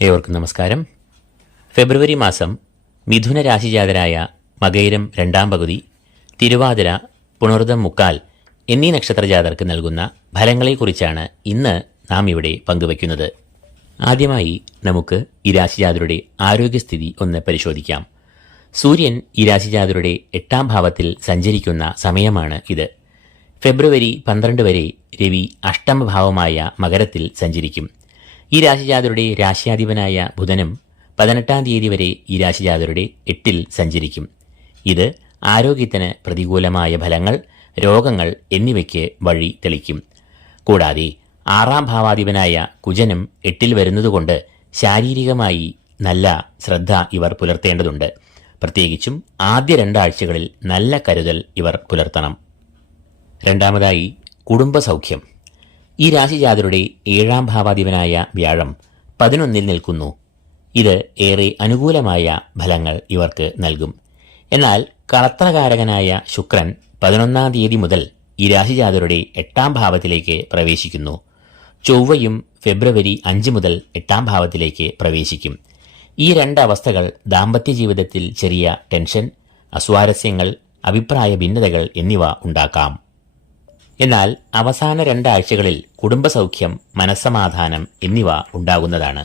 ഏവർക്കും നമസ്കാരം. ഫെബ്രുവരി മാസം മിഥുന രാശിജാതരായ മകയിരം രണ്ടാം പകുതി, തിരുവാതിര, പുണർദം മുക്കാൽ എന്നീ നക്ഷത്രജാതർക്ക് നൽകുന്ന ഫലങ്ങളെക്കുറിച്ചാണ് ഇന്ന് നാം ഇവിടെ പങ്കുവയ്ക്കുന്നത്. ആദ്യമായി നമുക്ക് ഈ രാശിജാതരുടെ ആരോഗ്യസ്ഥിതി ഒന്ന് പരിശോധിക്കാം. സൂര്യൻ ഈ രാശിജാതരുടെ 8ാം ഭാവത്തിൽ സഞ്ചരിക്കുന്ന സമയമാണ് ഇത്. ഫെബ്രുവരി 12 വരെ രവി അഷ്ടമഭാവമായ മകരത്തിൽ സഞ്ചരിക്കും. ഈ രാശിജാതരുടെ രാശ്യാധിപനായ ബുധനും 18-ാം തീയതി വരെ ഈ രാശിജാതരുടെ 8-ൽ സഞ്ചരിക്കും. ഇത് ആരോഗ്യത്തിന് പ്രതികൂലമായ ഫലങ്ങൾ, രോഗങ്ങൾ എന്നിവയ്ക്ക് വഴി തെളിക്കും. കൂടാതെ 6-ാം ഭാവാധിപനായ കുജനും 8-ൽ വരുന്നതുകൊണ്ട് ശാരീരികമായി നല്ല ശ്രദ്ധ ഇവർ പുലർത്തേണ്ടതുണ്ട്. പ്രത്യേകിച്ചും ആദ്യ 2 ആഴ്ചകളിൽ നല്ല കരുതൽ ഇവർ പുലർത്തണം. രണ്ടാമതായി കുടുംബസൗഖ്യം. ഈ രാശിജാതരുടെ 7-ാം ഭാവാധിപനായ വ്യാഴം 11-ൽ നിൽക്കുന്നു. ഇത് ഏറെ അനുകൂലമായ ഫലങ്ങൾ ഇവർക്ക് നൽകും. എന്നാൽ കളത്രകാരകനായ ശുക്രൻ 11-ാം തീയതി മുതൽ ഈ രാശിജാതരുടെ 8-ാം ഭാവത്തിലേക്ക് പ്രവേശിക്കുന്നു. ചൊവ്വയും ഫെബ്രുവരി 5 മുതൽ 8-ാം ഭാവത്തിലേക്ക് പ്രവേശിക്കും. ഈ 2 അവസ്ഥകൾ ദാമ്പത്യ ജീവിതത്തിൽ ചെറിയ ടെൻഷൻ, അസ്വാരസ്യങ്ങൾ, അഭിപ്രായ ഭിന്നതകൾ എന്നിവ ഉണ്ടാക്കാം. എന്നാൽ അവസാന 2 ആഴ്ചകളിൽ കുടുംബസൗഖ്യം, മനസ്സമാധാനം എന്നിവ ഉണ്ടാകുന്നതാണ്.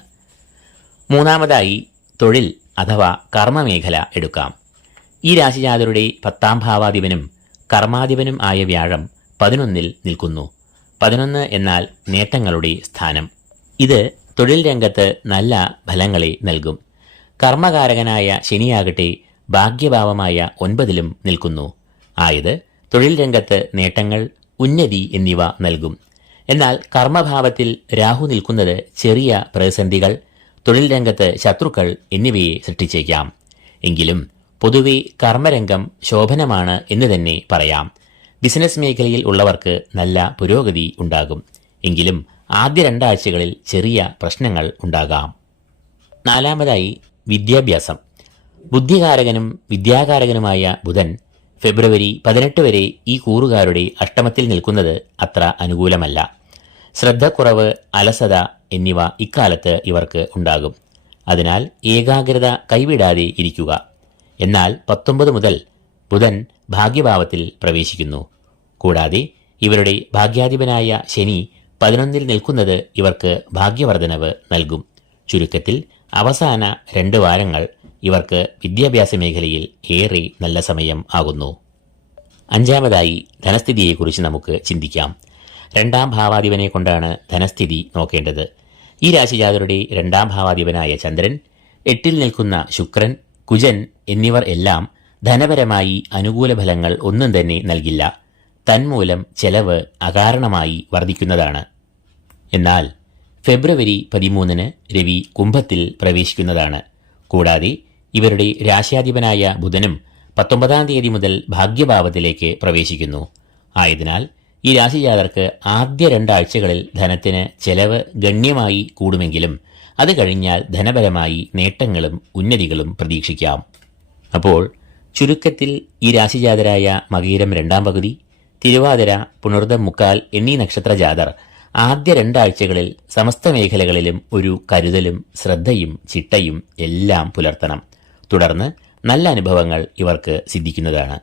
മൂന്നാമതായി തൊഴിൽ അഥവാ കർമ്മമേഖല എടുക്കാം. ഈ രാശിജാതരുടെ 10-ാം ഭാവാധിപനും കർമാധിപനും ആയ വ്യാഴം 11-ൽ നിൽക്കുന്നു. 11 എന്നാൽ നേട്ടങ്ങളുടെ സ്ഥാനം. ഇത് തൊഴിൽ രംഗത്ത് നല്ല ഫലങ്ങളെ നൽകും. കർമ്മകാരകനായ ശനിയാകട്ടെ ഭാഗ്യഭാവമായ 9-ലും നിൽക്കുന്നു. ആയത് തൊഴിൽ രംഗത്ത് നേട്ടങ്ങൾ, ഉന്നതി എന്നിവ നൽകും. എന്നാൽ കർമ്മഭാവത്തിൽ രാഹു നിൽക്കുന്നത് ചെറിയ പ്രതിസന്ധികൾ, തൊഴിൽ രംഗത്ത് ശത്രുക്കൾ എന്നിവയെ സൃഷ്ടിച്ചേക്കാം. എങ്കിലും പൊതുവെ കർമ്മരംഗം ശോഭനമാണ് എന്ന് തന്നെ പറയാം. ബിസിനസ് മേഖലയിൽ ഉള്ളവർക്ക് നല്ല പുരോഗതി ഉണ്ടാകും. എങ്കിലും ആദ്യ 2 ആഴ്ചകളിൽ ചെറിയ പ്രശ്നങ്ങൾ ഉണ്ടാകാം. നാലാമതായി വിദ്യാഭ്യാസം. ബുദ്ധികാരകനും വിദ്യാകാരകനുമായ ബുധൻ ഫെബ്രുവരി 18 വരെ ഈ കൂറുകാരുടെ അഷ്ടമത്തിൽ നിൽക്കുന്നത് അത്ര അനുകൂലമല്ല. ശ്രദ്ധക്കുറവ്, അലസത എന്നിവ ഇക്കാലത്ത് ഇവർക്ക് ഉണ്ടാകും. അതിനാൽ ഏകാഗ്രത കൈവിടാതെ ഇരിക്കുക. എന്നാൽ 19 മുതൽ ബുധൻ ഭാഗ്യഭാവത്തിൽ പ്രവേശിക്കുന്നു. കൂടാതെ ഇവരുടെ ഭാഗ്യാധിപനായ ശനി 11-ൽ നിൽക്കുന്നത് ഇവർക്ക് ഭാഗ്യവർദ്ധനവ് നൽകും. ചുരുക്കത്തിൽ അവസാന 2 വാരങ്ങൾ ഇവർക്ക് വിദ്യാഭ്യാസ മേഖലയിൽ ഏറെ നല്ല സമയം ആകുന്നു. അഞ്ചാമതായി ധനസ്ഥിതിയെക്കുറിച്ച് നമുക്ക് ചിന്തിക്കാം. 2-ാം ഭാവാധിപനെ കൊണ്ടാണ് ധനസ്ഥിതി നോക്കേണ്ടത്. ഈ രാശിജാതരുടെ 2-ാം ഭാവാധിപനായ ചന്ദ്രൻ, 8-ൽ നിൽക്കുന്ന ശുക്രൻ, കുജൻ എന്നിവർ എല്ലാം ധനപരമായി അനുകൂല ഫലങ്ങൾ ഒന്നും തന്നെ നൽകില്ല. തന്മൂലം ചെലവ് അകാരണമായി വർദ്ധിക്കുന്നതാണ്. എന്നാൽ ഫെബ്രുവരി 13-ന് രവി കുംഭത്തിൽ പ്രവേശിക്കുന്നതാണ്. കൂടാതെ ഇവരുടെ രാശ്യാധിപനായ ബുധനും 19-ാം തീയതി മുതൽ ഭാഗ്യഭാവത്തിലേക്ക് പ്രവേശിക്കുന്നു. ആയതിനാൽ ഈ രാശിജാതർക്ക് ആദ്യ 2 ആഴ്ചകളിൽ ധനത്തിന് ചെലവ് ഗണ്യമായി കൂടുമെങ്കിലും അത് കഴിഞ്ഞാൽ ധനപരമായി നേട്ടങ്ങളും ഉന്നതികളും പ്രതീക്ഷിക്കാം. അപ്പോൾ ചുരുക്കത്തിൽ ഈ രാശിജാതരായ മകയിരം 2-ാം പകുതി, തിരുവാതിര, പുണർദം മുക്കാൽ എന്നീ നക്ഷത്രജാതർ ആദ്യ 2 ആഴ്ചകളിൽ സമസ്ത മേഖലകളിലും ഒരു കരുതലും ശ്രദ്ധയും ചിട്ടയും എല്ലാം പുലർത്തണം. തുടർന്ന് നല്ല അനുഭവങ്ങൾ ഇവർക്ക് സിദ്ധിക്കുന്നതാണ്.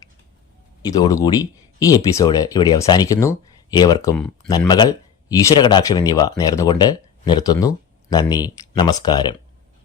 ഇതോടുകൂടി ഈ എപ്പിസോഡ് ഇവിടെ അവസാനിക്കുന്നു. ഏവർക്കും നന്മകൾ, ഈശ്വരകടാക്ഷം എന്നിവ നേർന്നുകൊണ്ട് നിർത്തുന്നു. നന്ദി, നമസ്കാരം.